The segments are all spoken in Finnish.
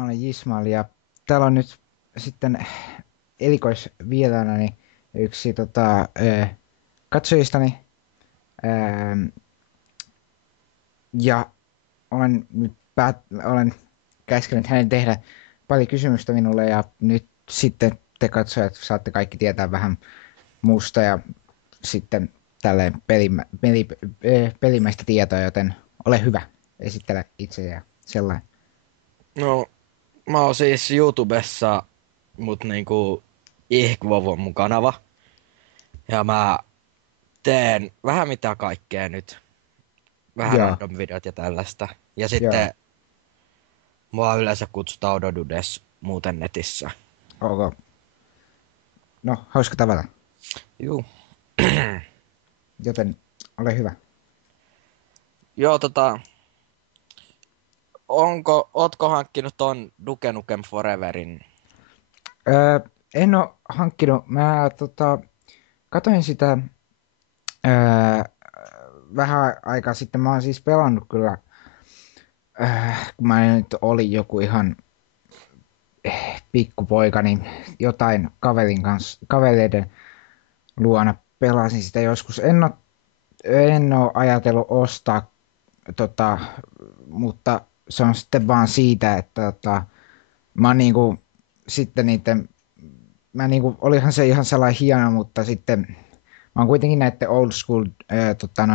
Mä olen Jismal ja täällä on nyt sitten erikoisvieraanani yksi katsojistani. Ää, ja olen käskenyt hänen tehdä pari kysymystä minulle ja nyt sitten te katsojat saatte kaikki tietää vähän musta ja sitten tälleen pelimäistä tietoa, joten ole hyvä, esittele itse ja sellainen. No, mä oon siis YouTubessa, mut niinku Ihkvov on mun kanava. Ja mä teen vähän mitä kaikkea nyt. Vähän Joo, random videot ja tällaista. Ja joo, sitten mua yleensä kutsutaan Ododudes muuten netissä. ok. No, hauska tavata, Juu. joten ole hyvä. Joo, ootko hankkinut ton Duke Nukem Foreverin? En ole hankkinut. Mä katoin sitä öö, vähän aikaa sitten. Mä oon siis pelannut kyllä, kun mä nyt olin joku ihan pikkupoika, niin jotain kavereiden luona pelasin sitä joskus. En oo ajatellut ostaa, tota, mutta se on sitten vaan siitä, että mä oon niinku sitten niiden olihan se ihan sellainen hieno, mutta sitten mä oon kuitenkin näiden old school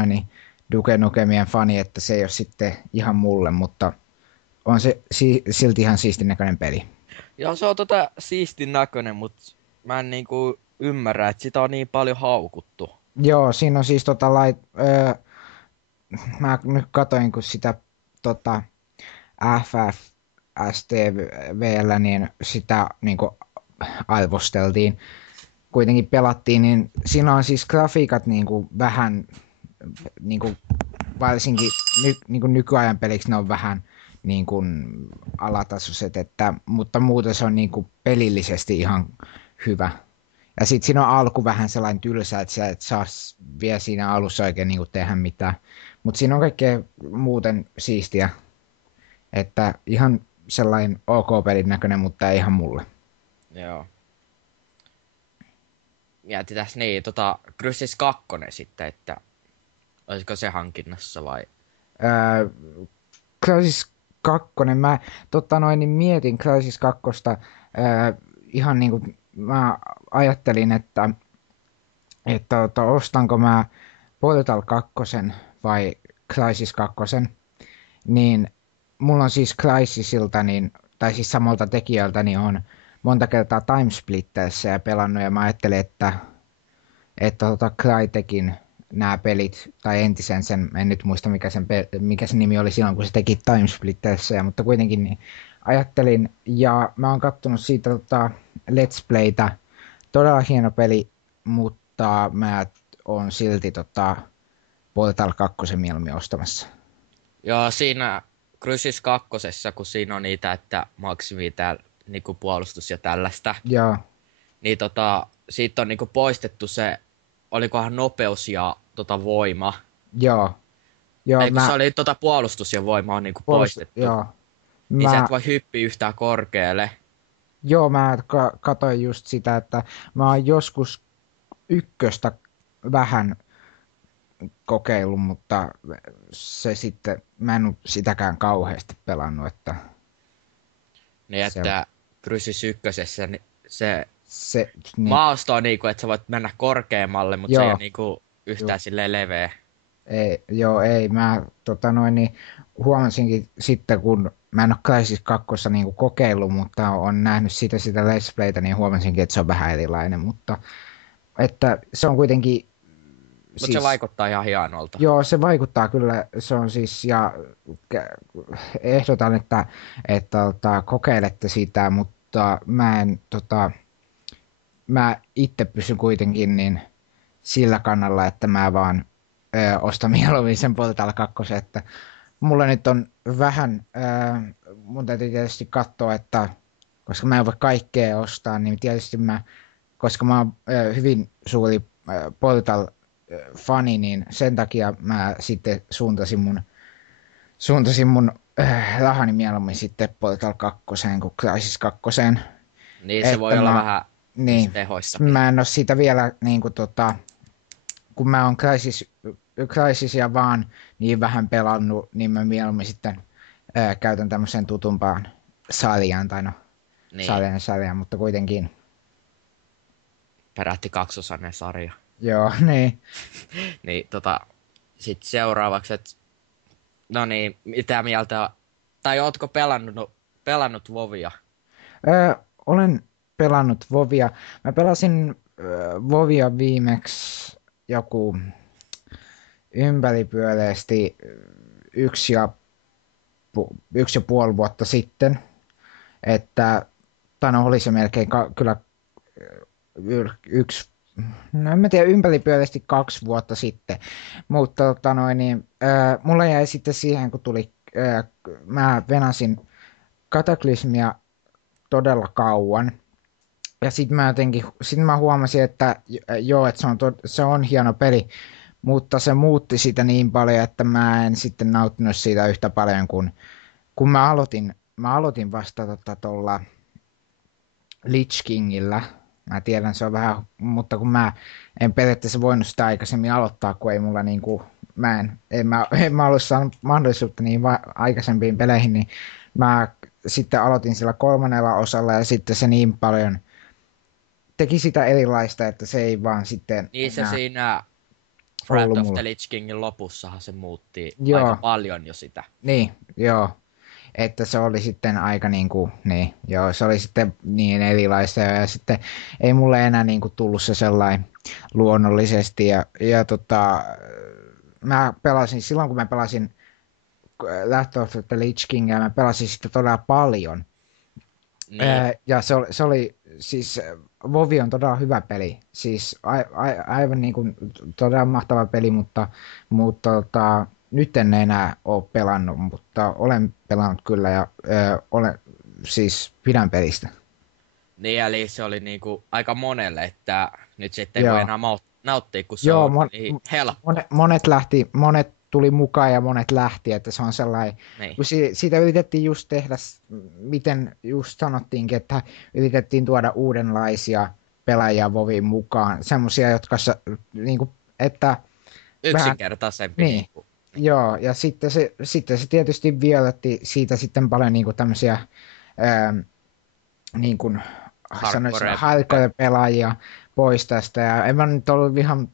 niin Duke Nukemien fani, että se ei ole sitten ihan mulle, mutta on se silti ihan siistin näköinen peli. Joo, se on siistin näköinen, mut mä en niinku ymmärrä, että sitä on niin paljon haukuttu. Joo, siinä on siis mä nyt katoin, kun sitä tota, FFSTVllä, niin sitä niinku arvosteltiin. Kuitenkin pelattiin, niin siinä on siis grafiikat niinku vähän, niinku varsinkin niinku nykyajan peliksi ne on vähän niinku alatasoiset, mutta muuten se on niinku pelillisesti ihan hyvä. Ja sitten siinä on alku vähän sellainen tylsä, että sä et saa vielä siinä alussa oikein niinku tehdä mitään. Mutta siinä on kaikkea muuten siistiä, että ihan sellainen OK-pelin näköinen, mutta ei ihan mulle. Joo. Mietitäs niin, Crysis 2 sitten, että olisiko se hankinnassa vai? Öö, Crysis 2, mä niin mietin Crysis 2, ihan niin kuin mä ajattelin, että ostanko mä Portal 2 vai Crysis 2, niin mulla on siis Crysisilta, niin, tai siis samalta tekijältä, niin on monta kertaa Timesplitterissä ja pelannut, ja mä ajattelin, että Crytekin nämä pelit, tai entisen sen, en nyt muista mikä se nimi oli silloin, kun se teki Timesplitterissä, mutta kuitenkin niin ajattelin, ja mä oon kattonut siitä Let's Playtä, todella hieno peli, mutta mä oon silti Portal 2 mieluummin ostamassa. Joo, siinä Crysis 2, kun siinä on niitä, että maksimii täällä niinku puolustus ja tällaista, Joo, niin siitä on niinku poistettu se, olikohan nopeus ja voima. joo, joo, Ei kun se oli puolustus ja voima on niinku poistettu. joo. Niin sä Mä, et voi hyppiä yhtään korkealle. joo, mä katoin just sitä, että mä oon joskus ykköstä vähän kokeillut, mutta se sitten, mä en ole sitäkään kauheasti pelannut, että Niin se, että Crysis 1, niin se se niin, maasto on niinku, että sä voit mennä korkeammalle, mutta se ei ole joo, niinku joo, yhtään silleen leveä. ei, mä niin huomasinkin sitten, kun mä en ole Crysis 2 niin kokeillut, mutta on nähnyt sitä Let's Playtä, niin huomasinkin, että se on vähän erilainen, mutta että se on kuitenkin Mutta se siis, vaikuttaa ihan hienolta. joo, se vaikuttaa kyllä, se on siis, ja ehdotan, että kokeilette sitä, mutta mä itse pysyn kuitenkin niin sillä kannalla, että mä vaan ostan mieluummin sen Portal 2, että mulla nyt on vähän, mun täytyy tietysti katsoa, että koska mä en voi kaikkea ostaa, niin tietysti koska mä oon hyvin suuri Portal-fani, niin sen takia mä sitten suuntasin mun rahani mieluummin sitten Portal 2 kuin Crysis 2. Niin se Että voi olla vähän niissä niin, tehoissakin. mä en ole siitä vielä niin kuin, kun mä oon Crysisia vaan niin vähän pelannut, niin mä mieluummin sitten käytän tämmöisen tutumpaan sarjaan, tai no Niin, sarjan, mutta kuitenkin. peräti kaksosainen sarja. Joo, niin. Niin sit seuraavaksi, et, no niin, mitä mieltä, tai ootko pelannut Vovia? Olen pelannut Vovia. Mä pelasin Vovia viimeksi joku ympäripyöreästi yksi ja puoli vuotta sitten. Että, tai no oli se melkein kyllä yksi, no en mä tiedä, ympäripyöreästi 2 vuotta sitten. Mutta mulla jäi sitten siihen, kun tuli, mä venasin Kataklysmia todella kauan. Ja sit mä huomasin, että joo, että se on hieno peli, mutta se muutti sitä niin paljon, että mä en sitten nauttinut siitä yhtä paljon kuin kun mä aloitin vasta tuolla Lich Kingillä. Mä tiedän, se on vähän, mutta kun mä en periaatteessa voinut sitä aikaisemmin aloittaa, kun ei mulla niinku, en mä ollut saanut mahdollisuutta niin aikaisempiin peleihin, niin mä sitten aloitin sillä 3. osalla ja sitten se niin paljon teki sitä erilaista, että se ei vaan sitten Niin se enää siinä Wrath ollut of mulla. the Lich Kingin lopussahan se muutti aika Joo, paljon jo sitä. niin, joo. Että se oli sitten aika niin, joo, se oli sitten niin erilaista ja sitten ei mulle enää tullut se sellainen luonnollisesti mä pelasin, silloin kun mä pelasin Wrath of the Lich Kingia, mä pelasin sitä todella paljon. Niin, Ja se oli siis Vovi on todella hyvä peli, siis aivan todella mahtava peli, mutta nyt en enää ole pelannut, mutta olen pelannut kyllä ja pidän pelistä. niin eli se oli niinku aika monelle, että nyt sitten ei voi Joo, enää nauttia, kun se joo on niin helppo. monet tuli mukaan ja monet lähti, että se on sellainen, Niin, kun siitä yritettiin just tehdä, miten just sanottiinkin, että yritettiin tuoda uudenlaisia pelaajia Voviin mukaan, semmoisia, jotka että vähän, yksinkertaisempi niin, niinku joo, ja sitten se tietysti violotti siitä sitten paljon tämmöisiä niin kuin sanoisin, hardcore. hardcore-pelaajia pois tästä. Ja en mä nyt ollut ihan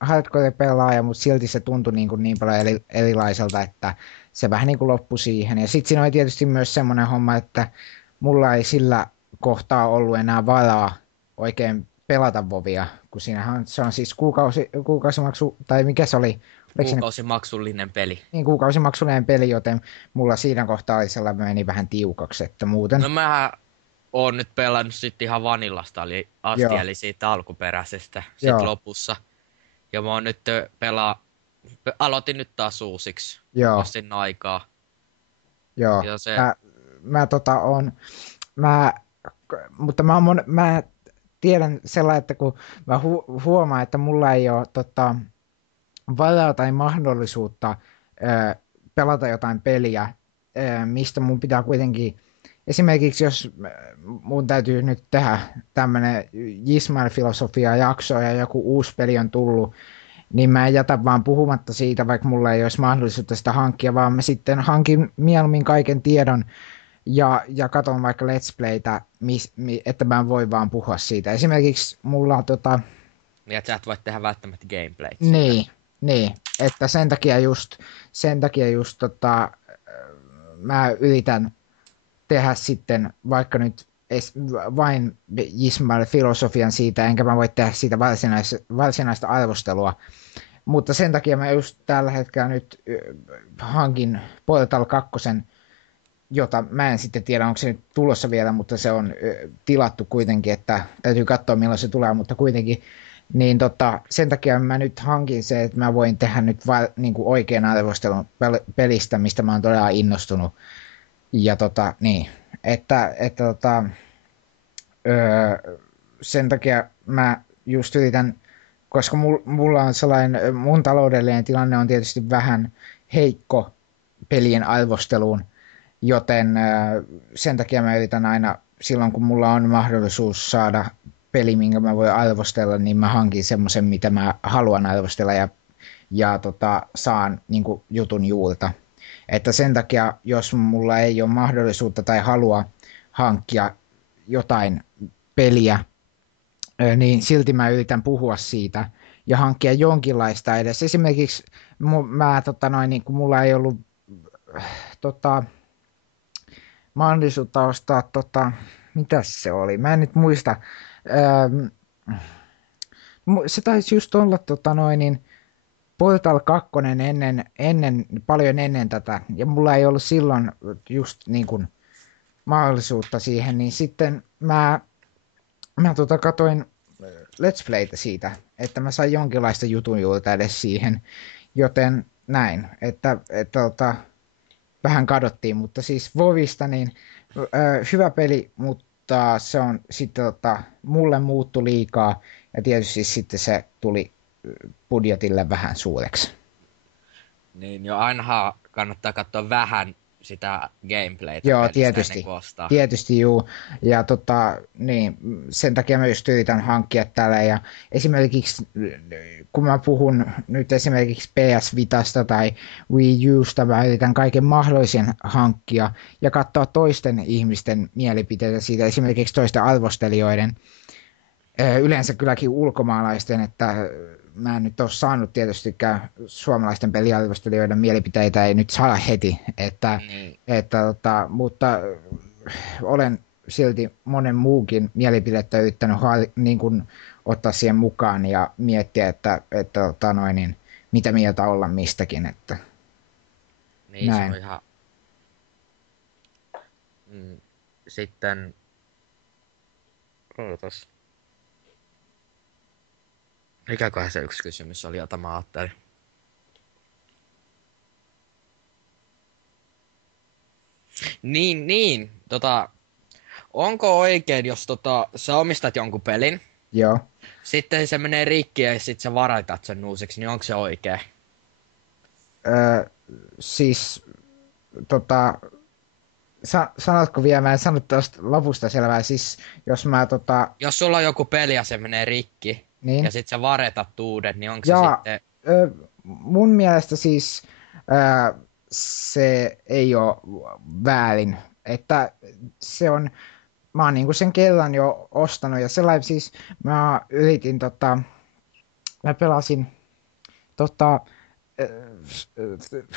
hardcore-pelaaja, mutta silti se tuntui niin paljon erilaiselta, että se vähän niin kuin loppui siihen. Ja sitten siinä oli tietysti myös semmoinen homma, että mulla ei sillä kohtaa ollut enää varaa oikein pelata Vovia, kun siinähän se on siis kuukausimaksu, tai mikä se oli, oliko se Kuukausimaksullinen peli. niin kuukausimaksullinen peli, joten mulla siinä kohtaa oli sellainen meni vähän tiukaksi, että muuten, No mä oon nyt pelannut sit ihan vanillasta asti, joo, eli siitä alkuperäisestä sit joo, lopussa. Ja mä oon nyt aloitin nyt taas uusiksi. joo. Ostin aikaa. Joo, Ja se, mä on, mä, mutta mä tiedän sellainen, että kun mä huomaan, että mulla ei ole varaa tai mahdollisuutta pelata jotain peliä, mistä mun pitää kuitenkin, esimerkiksi jos mun täytyy nyt tehdä tämmönen Jismail-filosofia-jakso ja joku uusi peli on tullut, niin mä en jätä vaan puhumatta siitä, vaikka mulla ei olisi mahdollisuutta sitä hankkia, vaan mä sitten hankin mieluummin kaiken tiedon ja katon vaikka Let's Playtä, että mä voin vaan puhua siitä. Esimerkiksi mulla on niin että sä et voi tehdä välttämättä gameplayt siitä. niin, että sen takia just mä yritän tehdä sitten vaikka nyt vain Ismail-filosofian siitä, enkä mä voi tehdä siitä varsinaista arvostelua. Mutta sen takia mä just tällä hetkellä nyt hankin Portal 2, jota mä en sitten tiedä, onko se nyt tulossa vielä, mutta se on tilattu kuitenkin, että täytyy katsoa milloin se tulee, mutta kuitenkin. Niin sen takia mä nyt hankin se, että mä voin tehdä nyt niin kuin oikean arvostelun pelistä, mistä mä oon todella innostunut. Ja niin, sen takia mä just yritän, koska mulla on sellainen, mun taloudellinen tilanne on tietysti vähän heikko pelien arvosteluun, joten sen takia mä yritän aina silloin, kun mulla on mahdollisuus saada peli, minkä mä voin arvostella, niin mä hankin semmoisen, mitä mä haluan arvostella ja saan niin kuin, jutun juurta. Että sen takia, jos mulla ei ole mahdollisuutta tai halua hankkia jotain peliä, niin silti mä yritän puhua siitä ja hankkia jonkinlaista edes. Esimerkiksi niin kun mulla ei ollut tota, mahdollisuutta ostaa, mitäs se oli, mä en nyt muista. Se taisi just olla niin Portal 2 paljon ennen tätä, ja mulla ei ollut silloin just niin kuin mahdollisuutta siihen, niin sitten mä katoin Let's Playtä siitä, että mä sain jonkinlaista jutun juurta edes siihen, joten näin, että vähän kadottiin, mutta siis Vovista niin hyvä peli, mutta se on sitten mulle muuttu liikaa, ja tietysti sitten se tuli budjetille vähän suureksi. Niin, jo ainahan kannattaa katsoa vähän sitä gameplaytä. Joo, tietysti juu. Ja niin, sen takia mä just yritän hankkia tällä. Ja esimerkiksi, kun mä puhun nyt esimerkiksi PS Vitasta tai Wii Usta, mä yritän kaiken mahdollisen hankkia ja katsoa toisten ihmisten mielipiteitä siitä, esimerkiksi toisten arvostelijoiden. Yleensä kylläkin ulkomaalaisten, että mä en nyt ole saanut tietystikään suomalaisten peliarvostelijoiden mielipiteitä, ei nyt saa heti, mutta olen silti monen muukin mielipidettä yrittänyt niin kuin ottaa siihen mukaan ja miettiä, että niin, mitä mieltä olla mistäkin. Että niin, näin. Se on ihan... Sitten... Ootas. Mikäköhän se yksi kysymys oli, jota mä ajattelin? Niin. Onko oikein, jos sä omistat jonkun pelin? Joo. Sitten se menee rikki ja sit sä varaitat sen uusiksi, niin onko se oikein? Siis, sanotko vielä, mä en sanonut tuosta lopusta selvää, siis jos mä Jos sulla on joku peli ja se menee rikki, niin. Ja sit sä varetat uudet, niin onko se sitten... Mun mielestä siis se ei ole väärin, että se on, mä oon niinku sen kellan jo ostanut ja sellainen siis mä yritin mä pelasin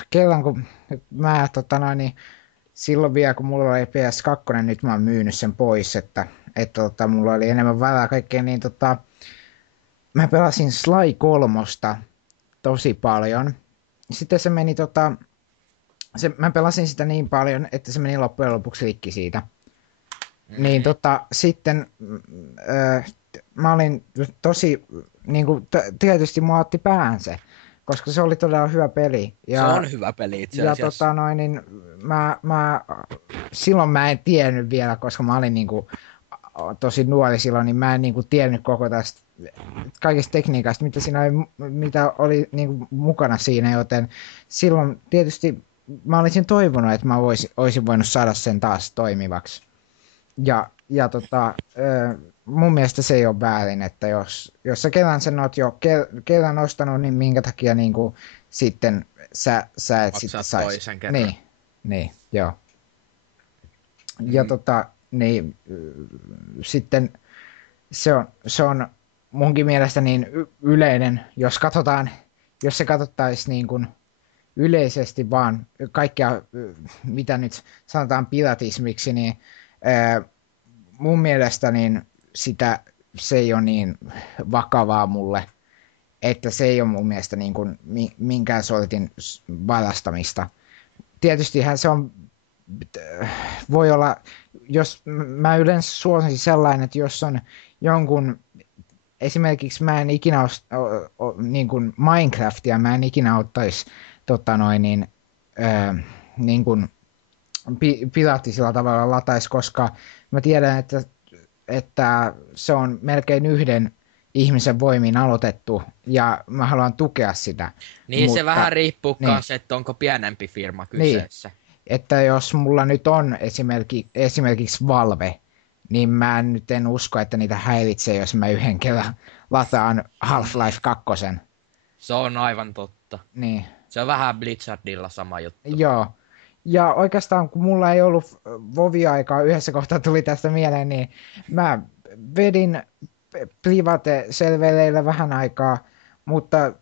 kellan kun mä niin silloin vielä kun mulla oli PS2, nyt mä oon myynyt sen pois, että mulla oli enemmän varaa kaikkea, niin mä pelasin Sly 3 tosi paljon. Sitten se meni mä pelasin sitä niin paljon, että se meni loppujen lopuksi rikki siitä. Niin sitten mä olin tosi, niinku, tietysti mua otti pään se, koska se oli todella hyvä peli. Ja, se on hyvä peli itse asiassa. Ja niin silloin mä en tiennyt vielä, koska mä olin niinku tosi nuori silloin, niin mä en niinku tiennyt koko tästä kaikista tekniikasta, mitä oli niinku mukana siinä, joten silloin tietysti mä olisin toivonut, että mä olisin voinut saada sen taas toimivaksi. Ja mun mielestä se ei ole väärin, että jos sä kerran sen oot jo kerran ostanut, niin minkä takia niinku sitten sä et sitten saisi. Niin, joo. Ja niin sitten se on munkin mielestä niin yleinen, jos se katsottaisiin niin kuin yleisesti vaan kaikkea, mitä nyt sanotaan piratismiksi, niin mun mielestä niin se ei ole niin vakavaa mulle, että se ei ole mun mielestä niin kuin minkään sortin varastamista. Tietystihän se voi olla, jos mä yleensä suosin sellainen, että jos on jonkun, esimerkiksi mä en ikinä niin kuin Minecraftia, mä en ikinä ottaisi niin kuin piraattisella tavalla lataisi, koska mä tiedän, että se on melkein yhden ihmisen voimin aloitettu ja mä haluan tukea sitä, Niin se mutta vähän riippuu niin, kans, että onko pienempi firma niin, kyseessä. että jos mulla nyt on esimerkiksi Valve, niin mä nyt en usko, että niitä häiritsee, jos mä yhden kerran lataan Half-Life 2. Se on aivan totta. Niin, Se on vähän Blizzardilla sama juttu. joo. Ja oikeastaan kun mulla ei ollut Vovi-aikaa, yhdessä kohtaa tuli tästä mieleen, niin mä vedin private-servereillä vähän aikaa,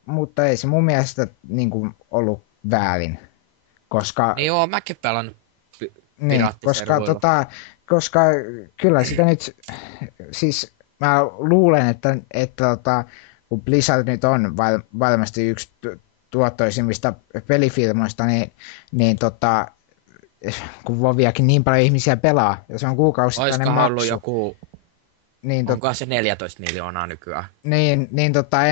mutta ei se mun mielestä niin kuin, ollut väärin, koska, Niin joo, mäkin pelannut niin, piraattiservuilla. koska kyllä sitä nyt, siis mä luulen, että kun Blizzard nyt on varmasti yksi tuottoisimmista pelifirmoista, niin kun Voviakin niin paljon ihmisiä pelaa, ja se on kuukausittainen Oiskohan ollut maksu, joku, niin, onkohan se 14 miljoonaa nykyään?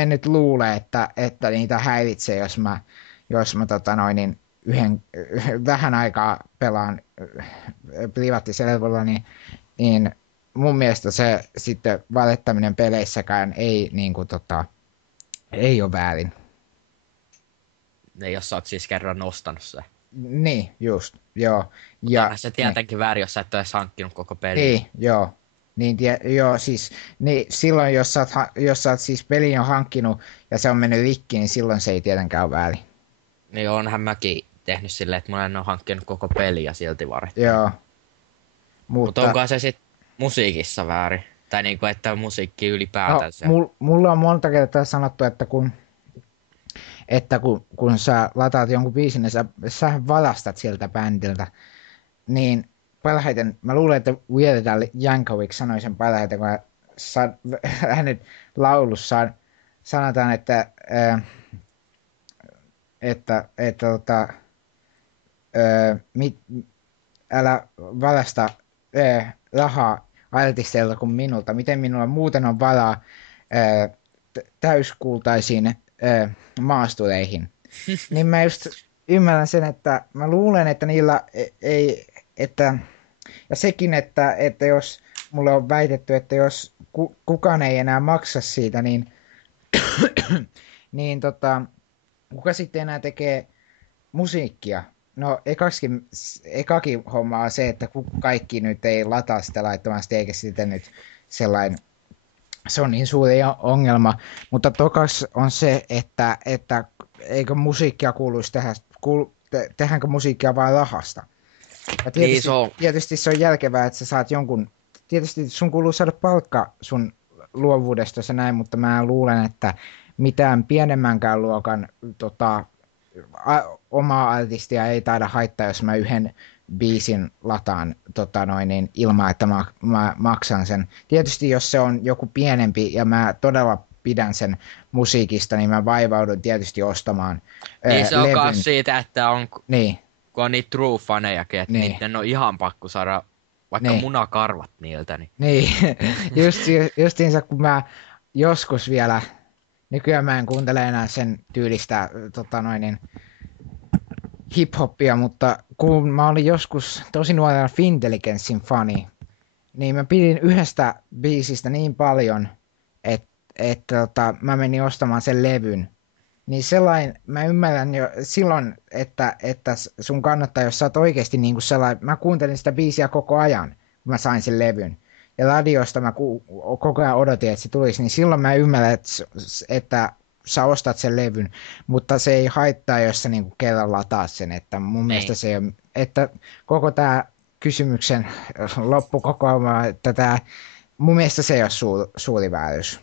en nyt luule, että niitä häiritsee, jos mä vähän aikaa pelaan privaattiservulla, niin mun mielestä se sitten valittaminen peleissäkään ei, ei ole väärin. Ne, jos sä oot siis kerran ostanut se. Niin, just, joo. Ja, Onhan se tietenkin väärin, jos sä et ole edes hankkinut koko peliä. niin, joo. Niin, joo, siis niin silloin, jos sä oot siis pelin jo hankkinut ja se on mennyt rikki, niin silloin se ei tietenkään ole väärin. Niin onhan mäkin tehnyt silleen, että mä en ole hankkinut koko peliä silti varit. Joo. Mutta onko se sitten musiikissa väärin? Tai niinku, että musiikki ylipäätänsä. Mulla on monta kertaa sanottu, että kun sä lataat jonkun biisin ja sä varastat sieltä bändiltä, niin parhaiten, mä luulen, että Weird Al Yankovic sanoi sen parhaiten, kun hänen laulussaan sanotaan, älä varasta rahaa artisteilta kuin minulta. Miten minulla muuten on varaa täyskultaisiin maastureihin. Niin mä just ymmärrän sen, että mä luulen, että niillä ei, ja sekin, että jos mulle on väitetty, että jos kukaan ei enää maksa siitä, niin, niin kuka sitten enää tekee musiikkia? No ekakin homma on se, että kaikki nyt ei lataa sitä laittomasti, eikä sitten nyt sellainen, se on niin suuri ongelma. Mutta tokas on se, että eikö musiikkia kuuluisi tehdäänkö musiikkia vain rahasta? Ja tietysti se on järkevää, että sä saat jonkun, tietysti sun kuuluu saada palkka sun luovuudesta ja näin, mutta mä luulen, että mitään pienemmänkään luokan omaa artistia ei taida haittaa, jos mä yhden biisin lataan ilman, että mä maksan sen. Tietysti jos se on joku pienempi ja mä todella pidän sen musiikista, niin mä vaivaudun tietysti ostamaan niin se on levyn. myös siitä, että Niin. kun on niitä true-fanejakin, että Niin. niiden on ihan pakko saada vaikka munakarvat niiltä. Niin, justiinsa kun mä joskus vielä, nykyään mä en kuuntele enää sen tyylistä hip-hoppia, mutta kun mä olin joskus tosi nuorena Fintelligenssin fani, niin mä pidin yhdestä biisistä niin paljon, että mä menin ostamaan sen levyn. Niin sellainen, mä ymmärrän jo silloin, että sun kannattaa, jos sä oot oikeasti niin kuin sellainen, mä kuuntelin sitä biisiä koko ajan, kun mä sain sen levyn. Ja radiosta mä koko ajan odotin, että se tulisi, niin silloin mä ymmärrän, että sä ostat sen levyn, mutta se ei haittaa, jos sä niinku kerran lataat sen, että mun mielestä se on, että koko tää kysymyksen loppukokoelma, että mun mielestä se ei ole suuri vääryys.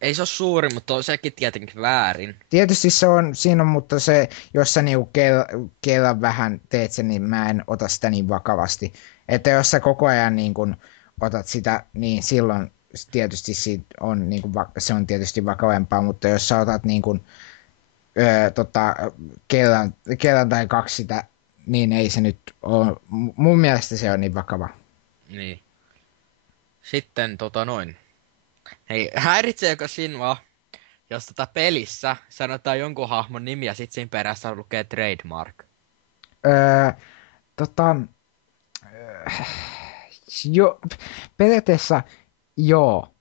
Ei se ole suuri, mutta on sekin tietenkin väärin. Tietysti siinä on, mutta se, jos sä niinku kerran vähän teet sen, niin mä en ota sitä niin vakavasti. Että jos sä koko ajan niin kun otat sitä, niin silloin tietysti se on tietysti vakavempaa, mutta jos sä otat niin kun, kerran tai kaksi sitä, niin ei se nyt ole, mun mielestä se on niin vakava. Niin. Sitten hei, häiritseekö sinua, jos pelissä sanotaan jonkun hahmon nimi ja sit siinä perässä lukee trademark? Jo, periaatteessa joo.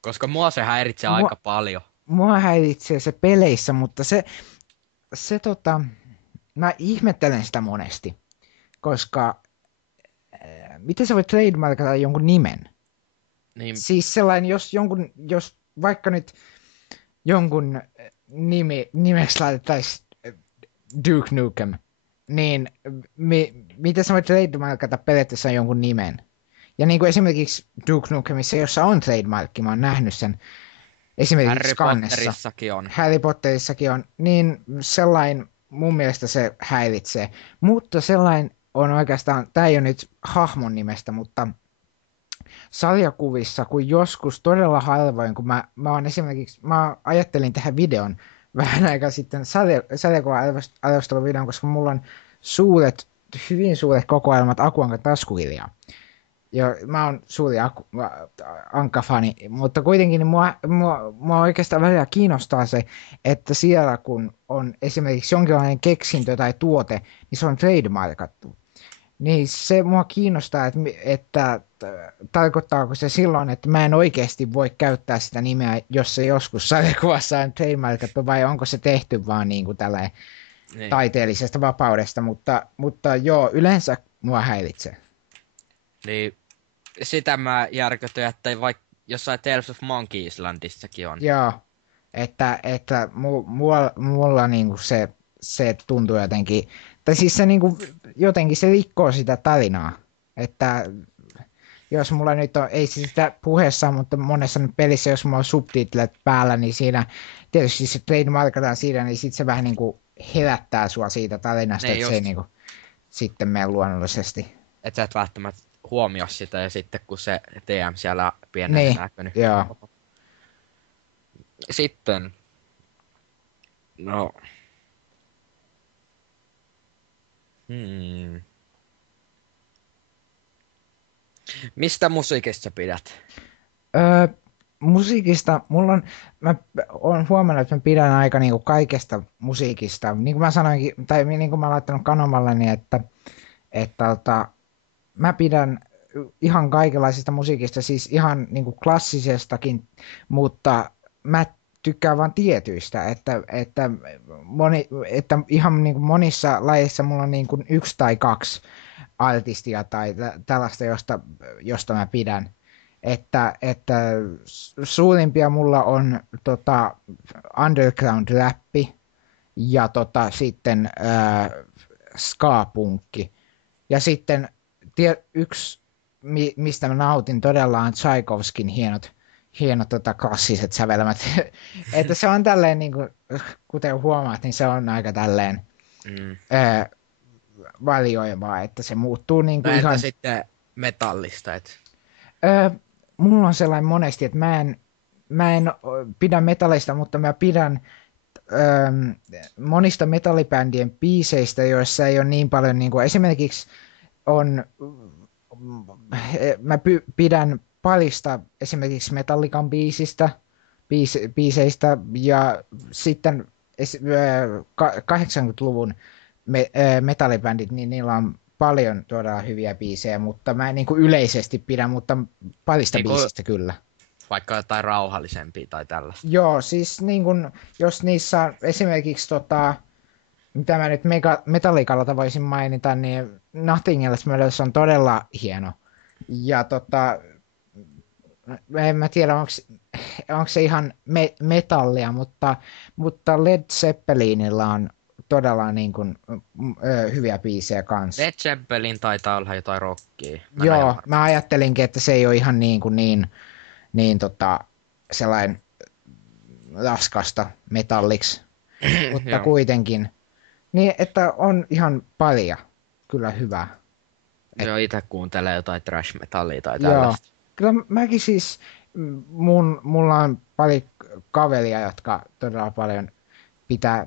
Koska mua se häiritsee Mua, aika paljon. mua häiritsee se peleissä, mutta se mä ihmettelen sitä monesti, koska miten sä voit trademarkata jonkun nimen? Niin, Siis sellainen, jos vaikka nyt jonkun nimeksi laitettaisiin Duke Nukem, niin miten sä voit trademarkata periaatteessa jonkun nimen? Ja niin kuin esimerkiksi Duke Nukemissa, jossa on trademarkki, mä oon nähnyt sen esimerkiksi Harry kannessa. Potterissakin on. Harry Potterissakin on, niin sellainen mun mielestä se häiritsee. Mutta sellainen on oikeastaan, tää ei ole nyt hahmon nimestä, mutta sarjakuvissa, kun joskus todella harvoin, kun mä oon esimerkiksi, mä ajattelin tehdä videon vähän aikaa sitten sarjakuvan arvosteluvideon, koska mulla on hyvin suuret kokoelmat Aku Ankkan taskukirjaa. Ja mä oon suuri Ankka-fani, mutta kuitenkin niin mua oikeastaan välillä kiinnostaa se, että siellä kun on esimerkiksi jonkinlainen keksintö tai tuote, niin se on trademarkattu. Niin se mua kiinnostaa, että tarkoittaako se silloin, että mä en oikeasti voi käyttää sitä nimeä, jos se joskus sarjakuvassa on trademarkattu, vai onko se tehty vaan niin kuin tällainen Niin. taiteellisesta vapaudesta, mutta joo, yleensä mua häiritsee. Niin sitä mä järkytyin, että vaikka jossain Tales of Monkey Islandissakin on. Joo, että mulla niinku se tuntuu jotenkin, tai siis se niinku, jotenkin se rikkoo sitä tarinaa, että jos mulla nyt on, ei siis sitä puheessa, mutta monessa pelissä, jos mulla on subtitlet päällä, niin siinä tietysti se trademarkataan siinä, niin sit se vähän niinku herättää sua siitä tarinasta, Niin että just. se ei niinku sitten mene luonnollisesti. Että sä et välttämättä huomioi sitä ja sitten kun se TM siellä pienellä Niin, näkynyt. joo. Sitten. No. Mistä musiikista pidät? Musiikista, mä oon huomannut, että mä pidän aika niinku kaikesta musiikista. Niin kuin mä sanoinkin, tai niin kuin mä oon laittanut kanomalleni, että mä pidän ihan kaikenlaisista musiikista, siis ihan niinku klassisestakin, mutta mä tykkään vaan tietyistä, että ihan niinku monissa lajeissa mulla on niinku yksi tai kaksi artistia tai tällaista, josta mä pidän. Että suurimpia mulla on underground-räppi ja sitten ska-punkki. Ja sitten yksi, mistä mä nautin todella, on Tchaikovskin hienot klassiset sävelmät. Että se on tälleen, niin kuin, kuten huomaat, niin se on aika tälleen valioivaa, että se muuttuu niin kuin Entä ihan... sitten metallista? Mulla on sellainen monesti, että mä en pidä metallista, mutta mä pidän monista metallibändien biiseistä, joissa ei ole niin paljon, niin kuin esimerkiksi mä pidän parista esimerkiksi Metallican biiseistä ja sitten 80-luvun metallibändit, niin niillä on paljon todella hyviä biisejä, mutta mä en niin kuin yleisesti pidä, mutta parista biisistä kyllä. Vaikka jotain rauhallisempia tai tällaista. Joo, siis niin kun, jos niissä on esimerkiksi mitä mä nyt Metallicalta voisin mainita, niin Nothing Else Matters on todella hieno. Ja en mä tiedä, onko se ihan metallia, mutta Led Zeppelinillä on todella niin kuin, hyviä biisejä kanssa. Led Zeppelin taitaa olla jotain rockia. Joo, mä ajattelinkin, että se ei ole ihan sellainen raskasta metalliksi, mutta kuitenkin. Niin, että on ihan paljon kyllä hyvää. Joo, itse kuuntelee jotain trash metallia tai tällaista. Joo, kyllä mäkin siis, mulla on pari kaveria, jotka todella paljon pitää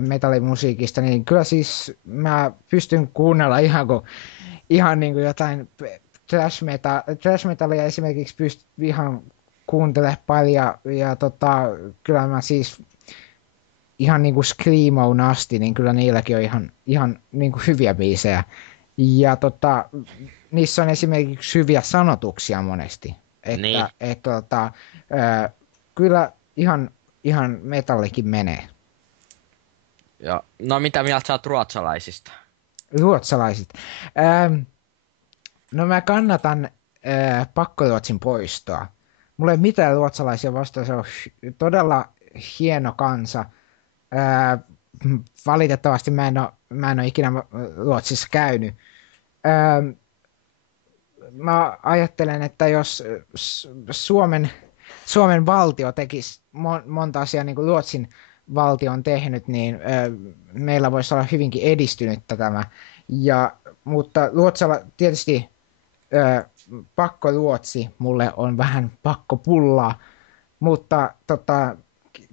metallimusiikista, niin kyllä siis mä pystyn kuunnella ihan niin kuin jotain trash metallia esimerkiksi pystyn ihan kuuntelemaan paljon ja kyllä mä siis ihan niin kuin Screamoon asti, niin kyllä niilläkin on ihan niin kuin hyviä biisejä. Ja niissä on esimerkiksi hyviä sanotuksia monesti. Niin. Kyllä ihan metallikin menee. Ja, no mitä mieltä sä oot ruotsalaisista? Ruotsalaiset. Ähm, no mä kannatan pakkoruotsin poistoa. Mulla ei ole mitään ruotsalaisia vastaan, se on todella hieno kansa. Ää, Valitettavasti mä en ole ikinä Ruotsissa käynyt. Ää, Mä ajattelen, että jos Suomen valtio tekisi monta asiaa niin kuin Ruotsin valtio on tehnyt, niin meillä voisi olla hyvinkin edistynyttä tämä. Mutta Ruotsalla tietysti pakko Ruotsi mulle on vähän pakko pullaa, mutta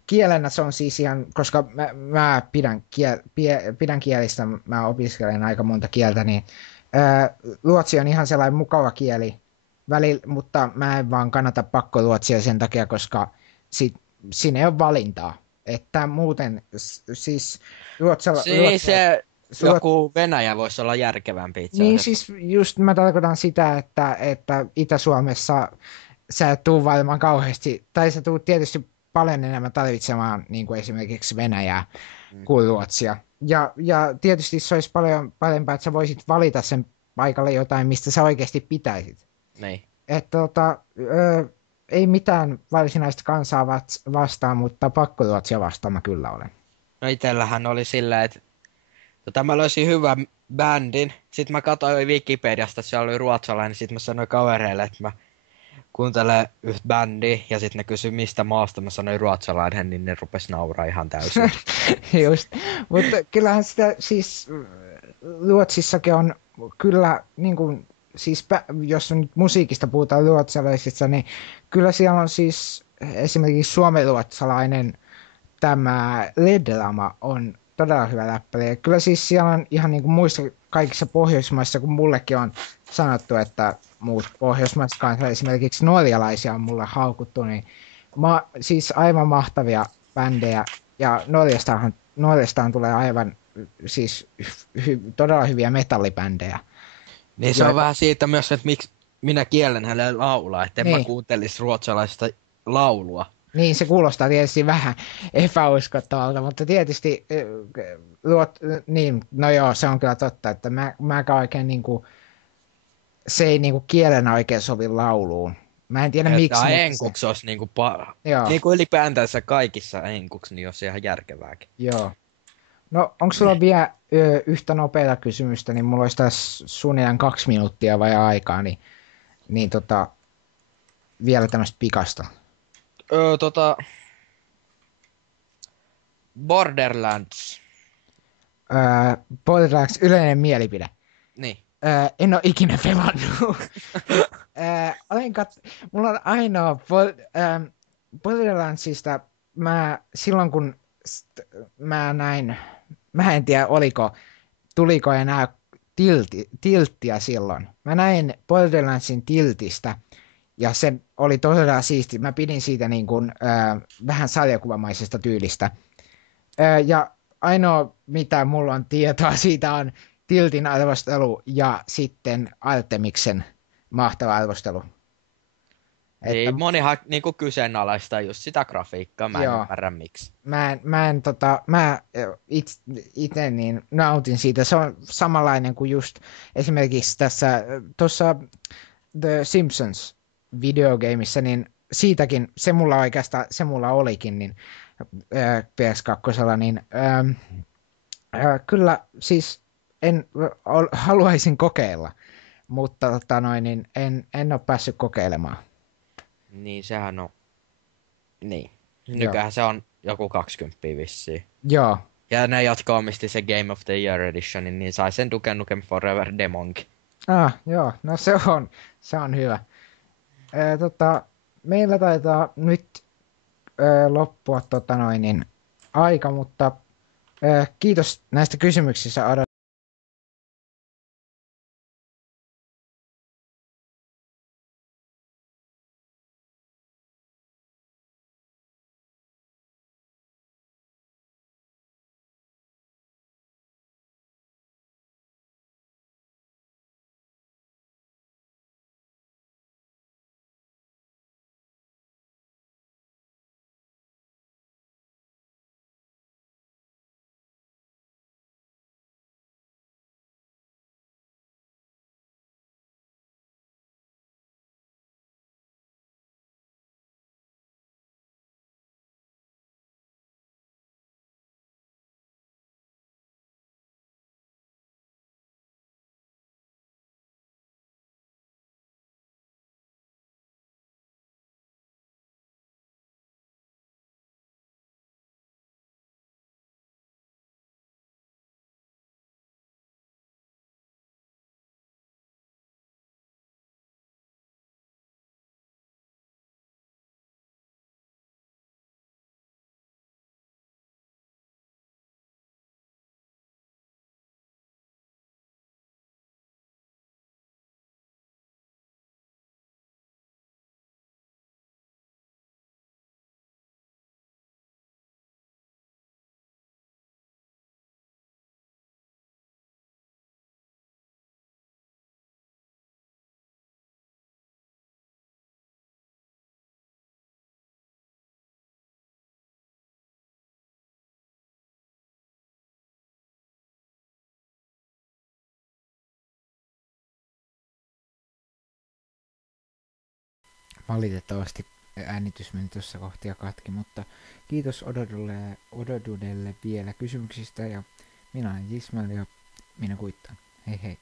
kielenä se on siis ihan, koska mä pidän kielistä, mä opiskelen aika monta kieltä, niin ruotsi on ihan sellainen mukava kieli mutta mä en vaan kannata pakkoruotsia sen takia, koska siinä ei ole valintaa. Että muuten siis Se joku Venäjä voisi olla järkevämpi itse niin asiassa. siis just mä tarkoitan sitä, että Itä-Suomessa sä et tuu varmaan kauheasti, tai sä tuut tietysti paljon enemmän tarvitsemaan niin kuin esimerkiksi Venäjää kuin Ruotsia. Ja tietysti se olisi paljon parempaa, että sä voisit valita sen paikalle jotain, mistä sä oikeasti pitäisit. Niin. Että ei mitään varsinaista kansaa vastaan, mutta pakkoruotsia vastaan mä kyllä olen. No itellähän oli sillä, että mä löysin hyvän bändin. Sitten mä katsoin Wikipediasta, että siellä oli ruotsalainen. Sitten mä sanoin kavereille, että mä kuuntelen yhtä bändiä. Ja sitten ne kysyi mistä maasta mä sanoin ruotsalainen, niin ne rupes nauraa ihan täysin. Just, mutta kyllähän sitä siis Ruotsissakin on kyllä niin kuin, siis jos nyt musiikista puhutaan ruotsalaisista, niin kyllä siellä on siis esimerkiksi suomenruotsalainen tämä Ledlama on todella hyvä läppäri. Ja kyllä siis siellä on ihan niin kuin muissa kaikissa Pohjoismaissa, kun mullekin on sanottu, että muut Pohjoismaiset kanssa, esimerkiksi norjalaisia on mulle haukuttu, niin siis aivan mahtavia bändejä. Ja Norjastahan tulee aivan siis todella hyviä metallibändejä. Niin se on vähän siitä myös, että miksi minä kielen hänelle laulaa, että en mä Niin. kuuntelisi ruotsalaista laulua. Niin, se kuulostaa tietysti vähän epäuskottavalta, mutta tietysti, niin, no joo, se on kyllä totta, että mä oikein niinku, se ei niinku kielenä oikein sovi lauluun. Mä en tiedä miksi, Että mutta enkuks olisi niinku joo, niinku ylipäätänsä kaikissa enkuks, niin olisi ihan järkevääkin. joo. No, onko sulla vielä yhtä nopeata kysymystä, niin mulla olisi tässä suunnilleen 2 minuuttia vai aikaa, niin vielä tämmöistä pikasta. Borderlands. Borderlands yleinen mielipide. Niin. En ole ikinä pelannut. Mulla on ainoa Borderlandsista, silloin kun mä näin, mä en tiedä tuliko enää tilttiä silloin. Mä näin Borderlandsin tiltistä ja se oli todella siisti. Mä pidin siitä niin kuin, vähän sarjakuvamaisesta tyylistä. Ja ainoa mitä mulla on tietoa siitä on tiltin arvostelu ja sitten Artemiksen mahtava arvostelu. Että... Monihan niinku kyseenalaistaa just sitä grafiikkaa, mä en ymmärrä miksi. Mä itse niin nautin siitä. Se on samanlainen kuin just esimerkiksi tuossa The Simpsons videogameissa, niin siitäkin, se mulla olikin, niin PS2, niin kyllä siis haluaisin kokeilla, mutta niin en ole päässyt kokeilemaan. Niin, sehän on... Niin. Nykyään se on joku 20 vissiin. Joo. Ja ne, jotka omisti se Game of the Year Editionin, niin sai sen Duke Nukem Forever demonkin. Joo, no se on hyvä. Meillä taitaa nyt loppua niin aika, mutta kiitos näistä kysymyksistä. valitettavasti äänitys meni tuossa kohtia katki, mutta kiitos Ododudelle vielä kysymyksistä ja minä olen Jismel ja minä kuittaan. Hei hei.